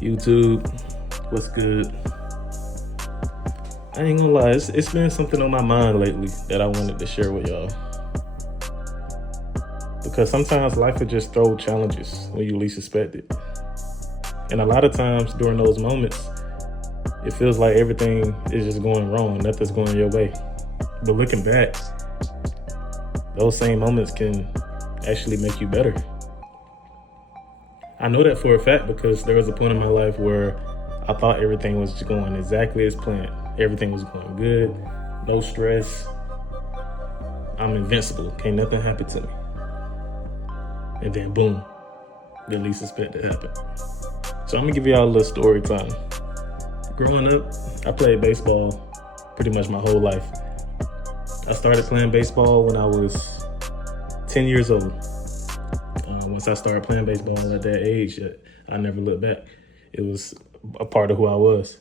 YouTube, what's good? I ain't gonna lie, it's been something on my mind lately that I wanted to share with y'all. Because sometimes life will just throw challenges when you least expect it. And a lot of times during those moments, it feels like everything is just going wrong, nothing's going your way. But looking back, those same moments can actually make you better. I know that for a fact because there was a point in my life where I thought everything was just going exactly as planned. Everything was going good, no stress. I'm invincible, can't nothing happen to me. And then boom, the least expected happened. So I'm gonna give y'all a little story time. Growing up, I played baseball pretty much my whole life. I started playing baseball when I was 10 years old. Once I started playing baseball at that age, I never looked back. It was a part of who I was.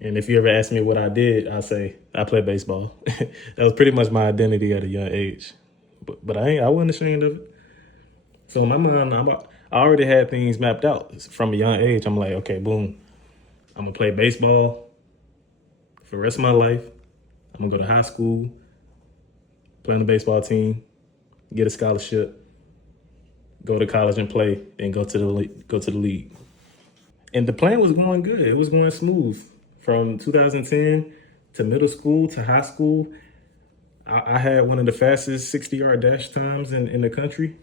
And if you ever ask me what I did, I say I played baseball. That was pretty much my identity at a young age. But I wasn't ashamed of it. So in my mind, I already had things mapped out from a young age. I'm like, okay, boom, I'm gonna play baseball for the rest of my life. I'm gonna go to high school, play on the baseball team, get a scholarship, go to college and play, and go to the league. And the plan was going good. It was going smooth. From 2010 to middle school to high school, I had one of the fastest 60-yard dash times in the country.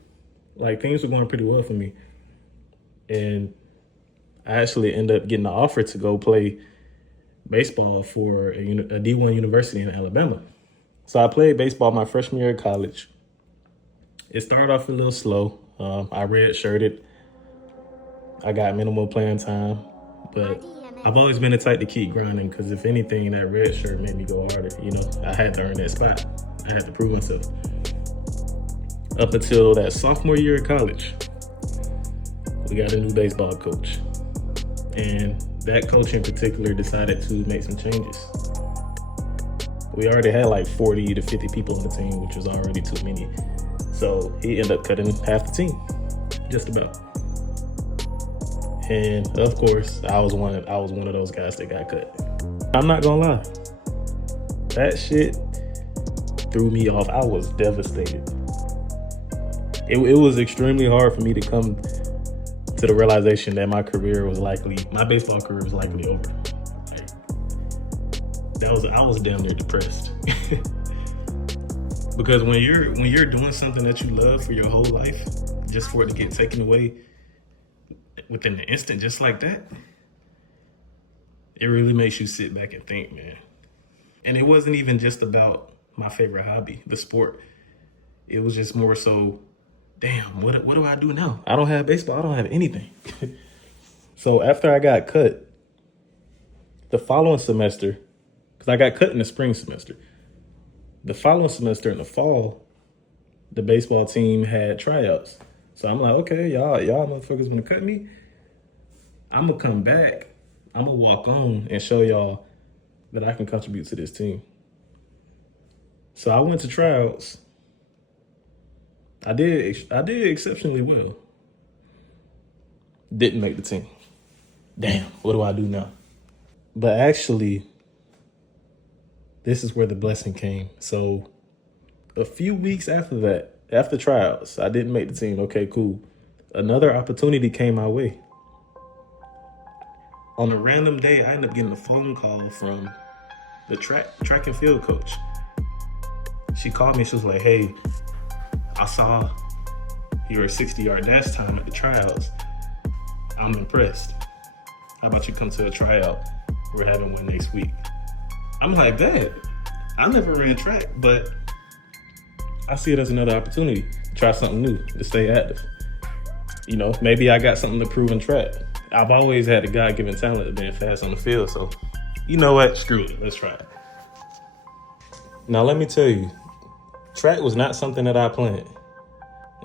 Like, things were going pretty well for me. And I actually ended up getting an offer to go play baseball for a D1 university in Alabama. So I played baseball my freshman year of college. It started off a little slow. I redshirted. I got minimal playing time, but I've always been the type to keep grinding because if anything, that red shirt made me go harder. You know, I had to earn that spot. I had to prove myself. Up until that sophomore year of college, we got a new baseball coach. And that coach in particular decided to make some changes. We already had like 40 to 50 people on the team, which was already too many. So he ended up cutting half the team, just about. And of course, I was one of those guys that got cut. I'm not gonna lie, that shit threw me off. I was devastated. It was extremely hard for me to come to the realization that my baseball career was likely over. I was damn near depressed. Because when you're doing something that you love for your whole life, just for it to get taken away within the instant, just like that, it really makes you sit back and think, man. And it wasn't even just about my favorite hobby, the sport. It was just more so, damn, what do I do now? I don't have baseball, I don't have anything. So after I got cut, the following semester, because I got cut in the spring semester, the following semester in the fall, the baseball team had tryouts. So I'm like, okay, y'all motherfuckers gonna cut me? I'm gonna come back. I'm gonna walk on and show y'all that I can contribute to this team. So I went to tryouts. I did exceptionally well. Didn't make the team. Damn, what do I do now? But actually, this is where the blessing came. So a few weeks after that, after tryouts, I didn't make the team. Okay, cool. Another opportunity came my way. On a random day, I ended up getting a phone call from the track and field coach. She called me. She was like, hey, I saw your 60-yard dash time at the tryouts. I'm impressed. How about you come to a tryout? We're having one next week. I'm like, bet. I never ran track, but I see it as another opportunity to try something new, to stay active. You know, maybe I got something to prove in track. I've always had a God-given talent of being fast on the field, so you know what? Screw it. Let's try it. Now, let me tell you, track was not something that I planned.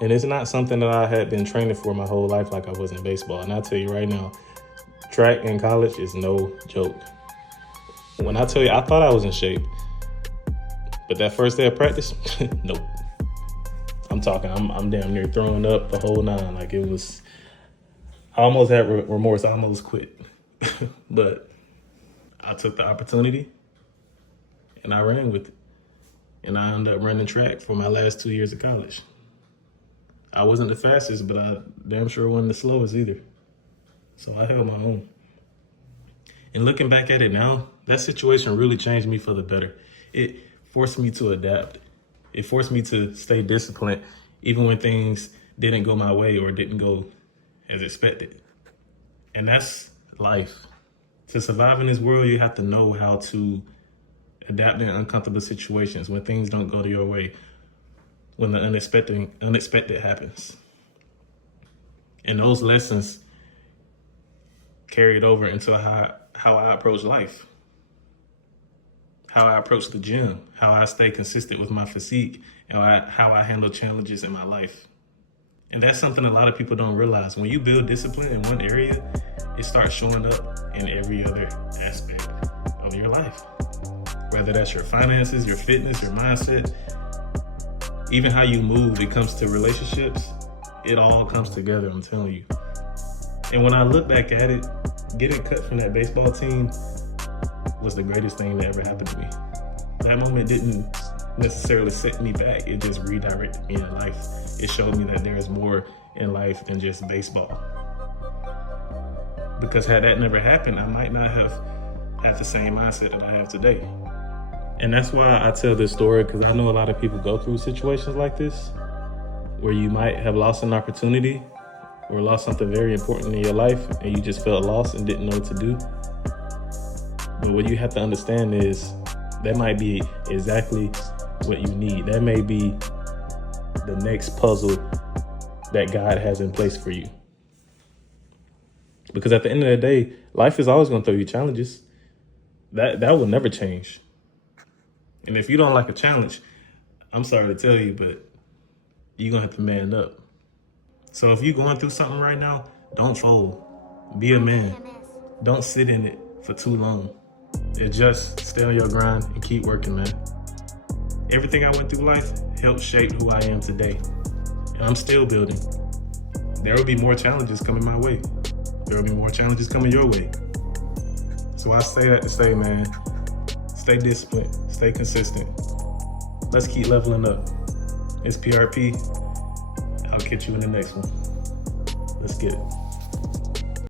And it's not something that I had been training for my whole life like I was in baseball. And I'll tell you right now, track in college is no joke. When I tell you, I thought I was in shape. But that first day of practice, nope. I'm talking, I'm damn near throwing up the whole nine. Like, I I almost had remorse. I almost quit. But I took the opportunity and I ran with it. And I ended up running track for my last 2 years of college. I wasn't the fastest, but I damn sure wasn't the slowest either. So I held my own. And looking back at it now, that situation really changed me for the better. It forced me to adapt. It forced me to stay disciplined, even when things didn't go my way or didn't go as expected. And that's life. To survive in this world, you have to know how to adapt in uncomfortable situations, when things don't go to your way, when the unexpected happens. And those lessons carried over into how I approach life, how I approach the gym, how I stay consistent with my physique, and how I handle challenges in my life. And that's something a lot of people don't realize. When you build discipline in one area, it starts showing up in every other aspect of your life. Whether that's your finances, your fitness, your mindset, even how you move when it comes to relationships, it all comes together, I'm telling you. And when I look back at it, getting cut from that baseball team was the greatest thing that ever happened to me. That moment didn't necessarily set me back, it just redirected me in life. It showed me that there is more in life than just baseball. Because had that never happened, I might not have had the same mindset that I have today. And that's why I tell this story, because I know a lot of people go through situations like this, where you might have lost an opportunity or lost something very important in your life and you just felt lost and didn't know what to do. But what you have to understand is that might be exactly what you need. That may be the next puzzle that God has in place for you. Because at the end of the day, life is always going to throw you challenges. That will never change. And if you don't like a challenge, I'm sorry to tell you, but you're going to have to man up. So if you're going through something right now, don't fold. Be a man. Don't sit in it for too long. Just stay on your grind and keep working, man. Everything I went through life helped shape who I am today. And I'm still building. There will be more challenges coming my way. There will be more challenges coming your way. So I say that to say, man, stay disciplined, stay consistent. Let's keep leveling up. It's PRP. I'll catch you in the next one. Let's get it.